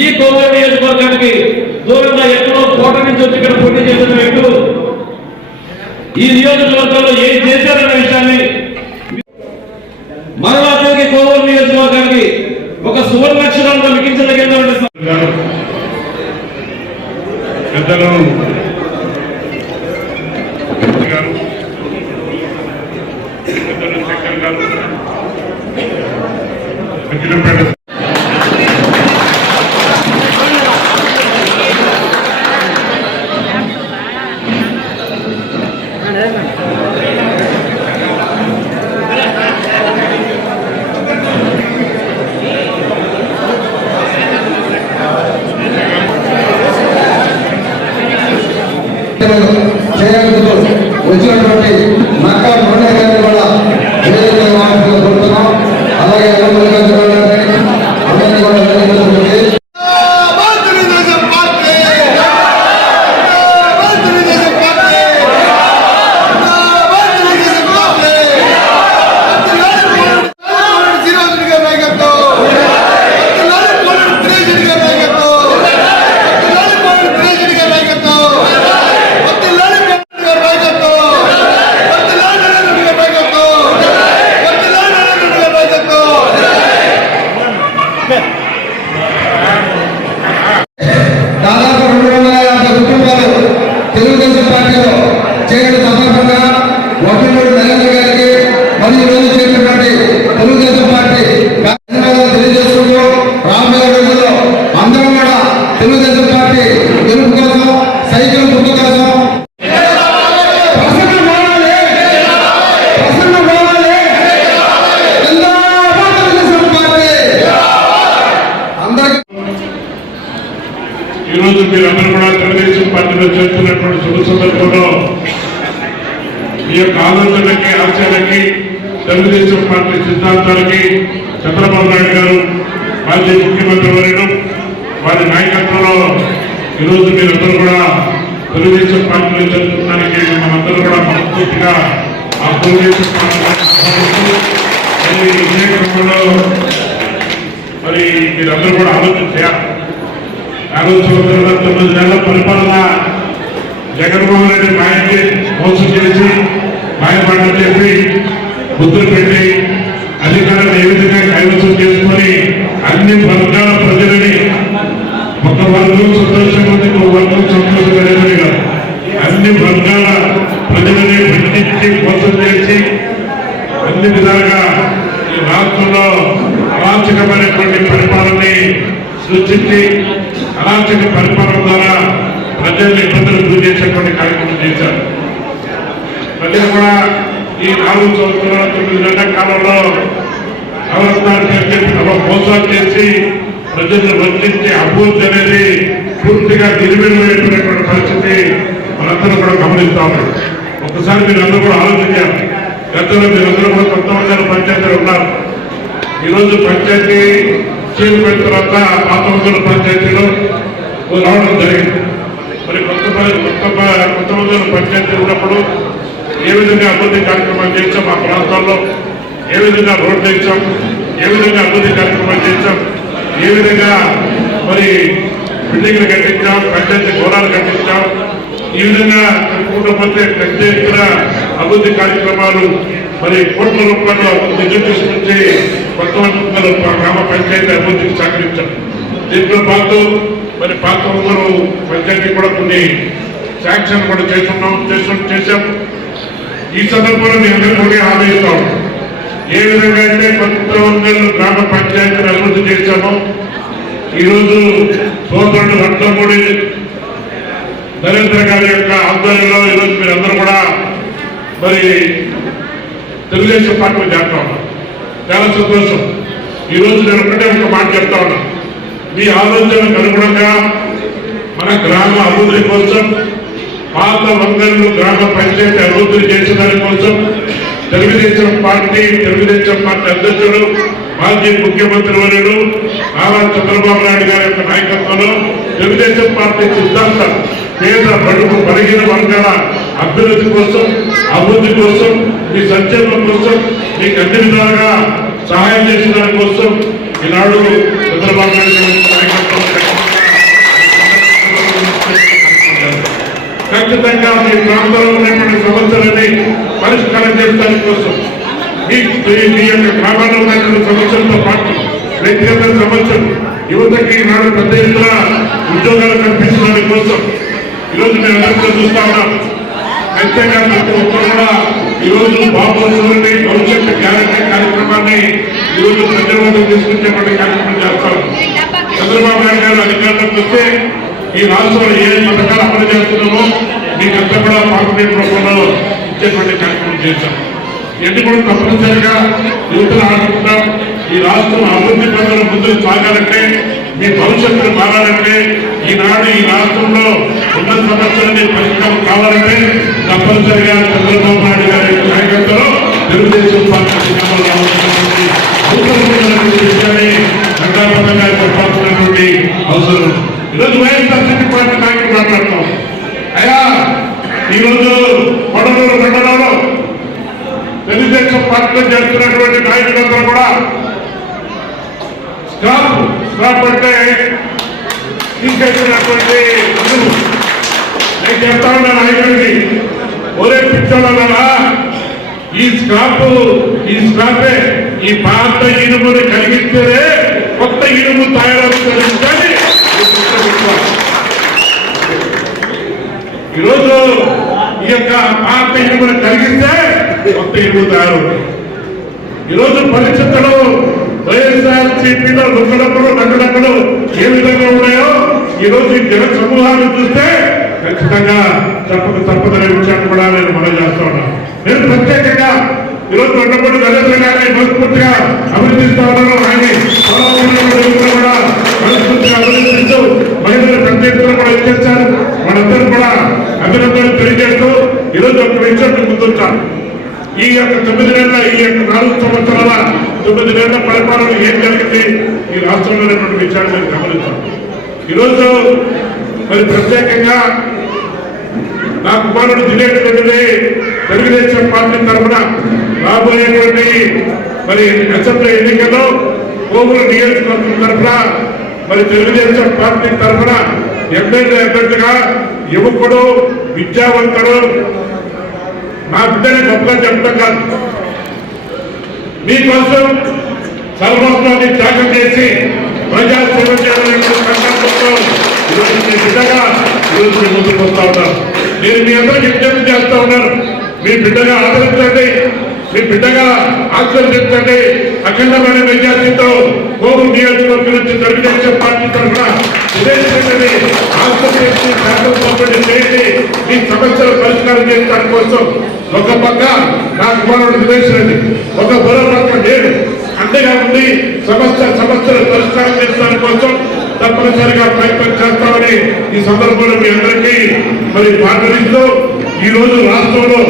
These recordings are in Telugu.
ఈ కోవూరు నియోజకవర్గానికి దూరంగా ఎక్కడో కోట నుంచి వచ్చి ఇక్కడ పోటీ చేసిన వ్యక్తులు ఈ నియోజకవర్గంలో ఏం చేశారన్న విషయాన్ని మరలా తిరిగి కోవూరు నియోజకవర్గానికి ఒక సువర్ణాక్షరాలను లిఖించదగినటువంటి గారు పెద్దలు పెద్దలు శంకర్ చేయాలనుకుంటూ వచ్చినటువంటి నక్కా మోహన్ గారిని కూడా వేదికగా మాట్లాడుతూ కోరుతున్నాం అలాగే ఎల్లమ్మల గారిని అందరినీ కూడా వేదికగా Telugu Desam party Telugu Desam party Telugu Desam party శ్రీరాజుడి గారి నాయకత్వం వర్ధిల్లాలి కోడూరు త్రినేశుడి గారి నాయకత్వం వర్ధిల్లాలి కోడూరు త్రినేశుడి గారి నాయకత్వం వర్ధిల్లాలి కోడూరు గారి నాయకత్వం వర్ధిల్లాలి నరేంద్రుడి గారి నాయకత్వం వర్ధిల్లాలి నరేంద్రుడి గారి నాయకత్వం దాదాపు రెండు వందల యాభై కుటుంబాలు తెలుగుదేశం పార్టీలో చేరడం సందర్భంగా వడ్డీమూడి నరేంద్ర గారికి మరియు రోజు చేరినటువంటి తెలుగుదేశం పార్టీ ధన్యవాదాలు తెలియజేసుకుంటూ రాబోయే రోజుల్లో అందరం కూడా తెలుగుదేశం పార్టీ గెలుపు కోసం సైకిల్ గుర్తు కోసం ప్రసన్న మోనాలి! ప్రసన్న మోనాలి! జిందాబాద్ తెలుగుదేశం పార్టీ అందరికీ ఈ రోజు మీరందరూ కూడా తెలుగుదేశం పార్టీలో చేస్తున్నటువంటి శుభ మీ యొక్క ఆలోచనలకి ఆశయాలకి తెలుగుదేశం పార్టీ సిద్ధాంతాలకి చంద్రబాబు నాయుడు గారు మాజీ ముఖ్యమంత్రి వర్యులు వారి నాయకత్వంలో ఈరోజు మీరందరూ కూడా తెలుగుదేశం పార్టీలో చేరుకోవడానికి మనందరూ కూడా మనస్ఫూర్తిగా ఆ తెలుగుదేశం పార్టీ మరి మరి మీరందరూ కూడా ఆలోచన చేయాలి. ఆలోచన తొమ్మిది నెలల పరిపాలన జగన్మోహన్ రెడ్డి మాయకి మోసం చేసి మాయపాటలు చెప్పి ముద్దులు పెట్టి అధికారాన్ని ఏ విధంగా కైవసం చేసుకొని అన్ని వర్గాల ప్రజలని ఒక వర్గం సంతోషంగా ఉంది ఇంకో వర్గం సంతోషంగా లేదని అన్ని వర్గాల ప్రజలని పండించి మోసం చేసి అన్ని విధాలుగా ఈ రాష్ట్రంలో అరాచకమైనటువంటి పరిపాలనని సృష్టించి అరాచక పరిపాలన ద్వారా ప్రజల్ని ఇబ్బందులు గురి చేసేటువంటి కార్యక్రమం చేశారు. ప్రజలు కూడా ఈ నాలుగు సంవత్సరాల తొమ్మిది నెలల కాలంలో నవరత్నాలు చేసి మోసాలు చేసి ప్రజలను వంచించి అభివృద్ధి అనేది పూర్తిగా నిర్వీర్యమైనటువంటి పరిస్థితి మనందరం కూడా గమనిస్తా ఉన్నాం. ఒకసారి మీరు అందరూ కూడా ఆలోచించారు గతంలో మీరందరూ కూడా కొత్త వందల పంచాయతీలు ఉన్నారు. ఈరోజు పంచాయతీ చైర్మన్ తర్వాత పాత వందల పంచాయతీలో రావడం జరిగింది. మరి కొత్త కొత్త ప- కొత్త వందల పంచాయతీ ఉన్నప్పుడు ఏ విధంగా అభివృద్ధి కార్యక్రమాలు చేయించాం ఆ ప్రాంతాల్లో? ఏ విధంగా రోడ్లు వేసాం ఏ విధంగా అభివృద్ధి కార్యక్రమాలు చేయించాం? ఏ విధంగా మరి బిల్డింగ్లు కట్టించాం? పంచాయతీ గోడాలు కట్టించాం? ఈ విధంగా చెప్పుకుంటూ పెద్ద ఎత్తున అభివృద్ధి కార్యక్రమాలు మరి కోట్ల రూపాయలు నిధులు తీసుకొచ్చి కొత్త గ్రామ పంచాయతీ అభివృద్ధికి సహకరించాం. దీంట్లో పాటు మరి పాత పంచాయతీ కూడా కొన్ని శాంక్షన్ కూడా చేస్తున్నాం చేసు చేశాం. ఈ సందర్భంలో మీ అందరికీ కూడా ఆలోచిస్తాం ఏ విధంగా అయితే కొత్త వందలు గ్రామ పంచాయతీని అభివృద్ధి చేశామో ఈరోజు సోదరుడు రత్నమూడి నరేంద్ర గారి యొక్క ఆధ్వర్యంలో ఈరోజు మీరందరూ కూడా మరి తెలుగుదేశం పార్టీలో చేస్తా ఉన్నారు. చాలా సంతోషం. ఈరోజు నేను ఒకటే ఒక మాట చెప్తా ఉన్నాను మీ ఆలోచనకు అనుగుణంగా మన గ్రామ అభివృద్ధి కోసం పాత వందలు గ్రామ పంచాయతీ అభివృద్ధి చేసేదాని కోసం తెలుగుదేశం పార్టీ తెలుగుదేశం పార్టీ అధ్యక్షుడు మాజీ ముఖ్యమంత్రి వర్యుడు నారా చంద్రబాబు నాయుడు గారి యొక్క నాయకత్వంలో తెలుగుదేశం పార్టీ సిద్ధాంతం పేద బడుగు బలహీన వర్గాల అభివృద్ధి కోసం అభివృద్ధి కోసం మీ సంక్షేమం కోసం మీకు అన్ని విధాలుగా సహాయం చేసిన దాని కోసం ఈనాడు ఖచ్చితంగా మీ ప్రాంతంలో ఉన్నటువంటి సమస్యలని పరిష్కారం చేయడానికి కోసం మీ యొక్క గ్రామాల్లో ఉన్నటువంటి సమస్యలతో పాటు వ్యక్తిగత సమస్యలు యువతకి నాడు పెద్ద ఎత్తున ఉద్యోగాలు కల్పించడానికి కోసం ఈరోజు మేము అందరికీ చూస్తా ఉన్నాం. ఖచ్చితంగా ప్రతి ఒక్కరు కూడా ఈరోజు బాబు చేసిన గ్యారంటీ కార్యక్రమాన్ని ఈరోజు ప్రజలవద్దకు తీసుకొచ్చేటువంటి కార్యక్రమం చేస్తాం. చంద్రబాబు నాయుడు గారు అధికారంలోకి వస్తే ఈ రాష్ట్రంలో ఏ పథకాలు అమలు చేస్తున్నామో మీకంతా కూడా పార్లమెంట్ రూపంలో ఇచ్చేటువంటి కార్యక్రమం చేశాం. ఎన్ని కూడా తప్పనిసరిగా యువతలు ఆడుకుంటాం ఈ రాష్ట్రం అభివృద్ధి పనులు ముందుకు సాగాలంటే మీ భవిష్యత్తును మారాలంటే ఈనాడు ఈ రాష్ట్రంలో ఉన్న సమస్యలని పరిష్కారం కావాలంటే తప్పనిసరిగా చంద్రబాబు నాయుడు గారి తెలుగుదేశం పార్టీ అధికారంలో రావాల్సినటువంటి అవసరం ఉన్నటువంటి విషయాన్ని సందర్భంగా చెప్పాల్సినటువంటి అవసరం ఉంది. ఈరోజు వైఎస్ఆర్సీపీ పార్టీ నాయకులు అయ్యా ఈరోజు కొడలూరు మండలంలో తెలుగుదేశం పార్టీలో చేస్తున్నటువంటి నాయకులందరూ కూడా స్క్రాప్ స్క్రాప్ అంటే తీసుకెళ్తున్నటువంటి నేను చెప్తా ఉన్నా నాయకుడికి ఒరే పిచ్చోళ్ళరా ఈ స్క్రాప్ ఈ స్క్రాపే ఈ పాత ఇనుముని కలిగిస్తేనే కొత్త ఇనుము తయారవుతుంది. కానీ ఈరోజు ఈ యొక్క పాత ఇనుముని కలిగిస్తే కొత్త ఇనుము తయారవుతుంది. ఈరోజు పరిస్థితులు వైఎస్ఆర్ సిపిలో దుఃఖడప్పులు నగడప్పులు ఏ విధంగా ఉన్నాయో ఈరోజు ఈ జన సమూహాన్ని చూస్తే ఖచ్చితంగా తప్పక తప్పదనే విషయాన్ని కూడా నేను మనం చేస్తా ఉన్నాను. నేను ప్రత్యేకంగా ఈరోజు ఉన్నప్పుడు నరేంద్ర గారిని మనస్ఫూర్తిగా అభినందిస్తా ఉన్నాను. ఆయన కూడా మనస్ఫూర్తిగా అభినందిస్తూ మహిళలు పెద్ద ఎత్తున కూడా ఇచ్చేస్తారు మనందరూ కూడా అభినందనలు తెలియజేస్తూ ఈరోజు ఒక విషయం ముందుంటాం. ఈ యొక్క తొమ్మిది నెలల ఈ యొక్క నాలుగు సంవత్సరాల తొమ్మిది నెలల పరిపాలన ఏం జరిగింది ఈ రాష్ట్రంలో ఉన్నటువంటి విషయాన్ని మీరు గమనించాం ఈరోజు మరి ప్రత్యేకంగా నా కుమారుడు దినేష్ రెడ్డిని రాబోయేటువంటి మరి అసెంబ్లీ ఎన్నికల్లో కోవూరు నియోజకవర్గం తరఫున మరి తెలుగుదేశం పార్టీ తరఫున ఎమ్మెల్యే అభ్యర్థిగా యువకుడు విద్యావంతుడు నా బిడ్డని గొప్పగా చెప్పడం కాదు. మీకోసం సర్వస్వాన్ని త్యాగం చేసి ప్రజాసేవ చేయాలనే సంకల్పంతో ఈరోజు మీ బిడ్డగా ఈరోజు మీ ముందుకు వస్తా ఉన్నారు. నేను మీ అందరూ విజ్ఞప్తి చేస్తా ఉన్నారు మీ బిడ్డగా ఆదరించండి. మీ బిడ్డగా ఆక్షలు ఆశీర్వదించండి అఖండమైన మెజార్టీతో కోరు నియోజకవర్గం నుంచి తెలుగుదేశం పార్టీ తరఫున విదేశీ ఆంధ్రప్రదేశ్ శాసనసభ్యుడిని చేసి మీ సమస్యలు పరిష్కారం చేయడానికి కోసం ఒక పక్క నా కుమారుడు విదేశీ ఒక మరో పక్క నేను అంతేగా ఉండి సమస్య సమస్యలు పరిష్కారం చేయడానికి కోసం తప్పనిసరిగా ప్రయత్నం చేస్తామని ఈ సందర్భంలో మీ అందరికీ మరి మాట్లాడిస్తూ ఈ రోజు రాష్ట్రంలో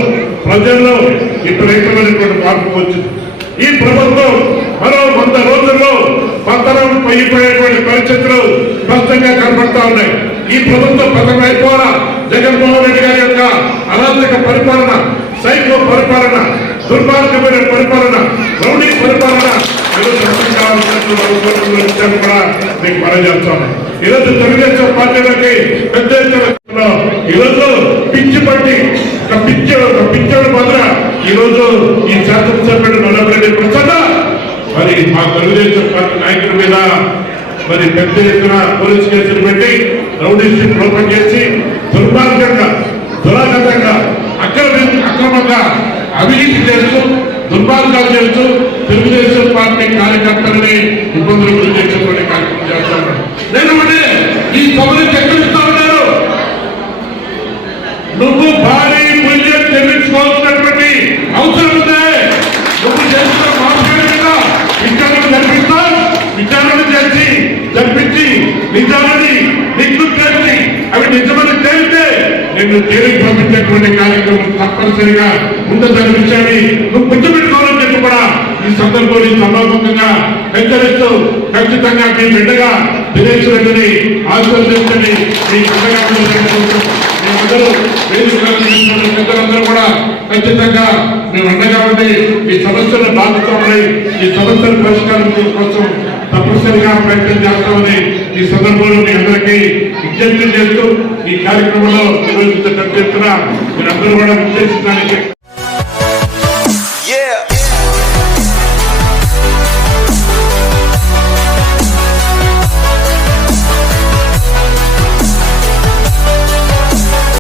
ప్రజల్లో విపరీతమైనటువంటి మార్పు వచ్చింది. ఈ ప్రభుత్వం మరో వంద రోజుల్లో పతనం పైపోయేటువంటి పరిస్థితులు స్పష్టంగా కనబడతా ఉన్నాయి. ఈ ప్రభుత్వం పతనం అయిపోరా జగన్మోహన్ రెడ్డి గారి యొక్క అరాచక పరిపాలన సైకో పరిపాలన దుర్మార్గమైన పరిపాలన రౌడీ పరిపాలన ఈరోజు కూడా మీకు మనం చేస్తాను ఈరోజు తెలుగుదేశం పార్టీలకి పెద్ద ఎత్తున ఈరోజు పిచ్చి పట్టి ఒక పిచ్చి ఒక పిచ్చోడు మాత్రం ఈరోజు ఈ శాసనసభ్యుడు నల్లబరెడ్డి ప్రసన్న మరి మా తెలుగుదేశం పార్టీ నాయకుల మీద మరి పెద్ద ఎత్తున పోలీస్ కేసులు పెట్టి రౌడీ షీట్ ఓపెన్ చేసి దుర్మార్గంగా దురాగతంగా అక్రమ అక్రమంగా అవినీతి చేస్తూ దుర్మార్గాలు చేస్తూ తెలుగుదేశం పార్టీ కార్యకర్తలని ఇబ్బందులు గురి చేసేటువంటి కార్యక్రమం చేస్తాను నేను ఈ సభను చక్కరిస్తా పంపించేటువంటి కార్యక్రమం తప్పనిసరిగా ఉంటుందనే విషయాన్ని నువ్వు గుర్తుపెట్టుకోవాలని చెప్పి కూడా ఈ సందర్భంలో ఈ సభాముఖంగా హెచ్చరిస్తూ ఖచ్చితంగా మీ బిడ్డగా దినేష్ రెడ్డిని ఆశీర్వదించండి. మీ బిడ్డగా మేమందరూ పెద్దలందరూ కూడా ఖచ్చితంగా మేము అండగా ఉండి ఈ సమస్యలను బాధిస్తూ ఈ సమస్యల పరిష్కారం కోసం తప్పనిసరిగా ప్రయత్నం చేస్తామని ఈ సందర్భంలో మీ అందరికీ విజ్ఞప్తి చేస్తూ ఈ కార్యక్రమంలో నిర్వహించిన మీరందరూ కూడా విచ్చేసిందానికి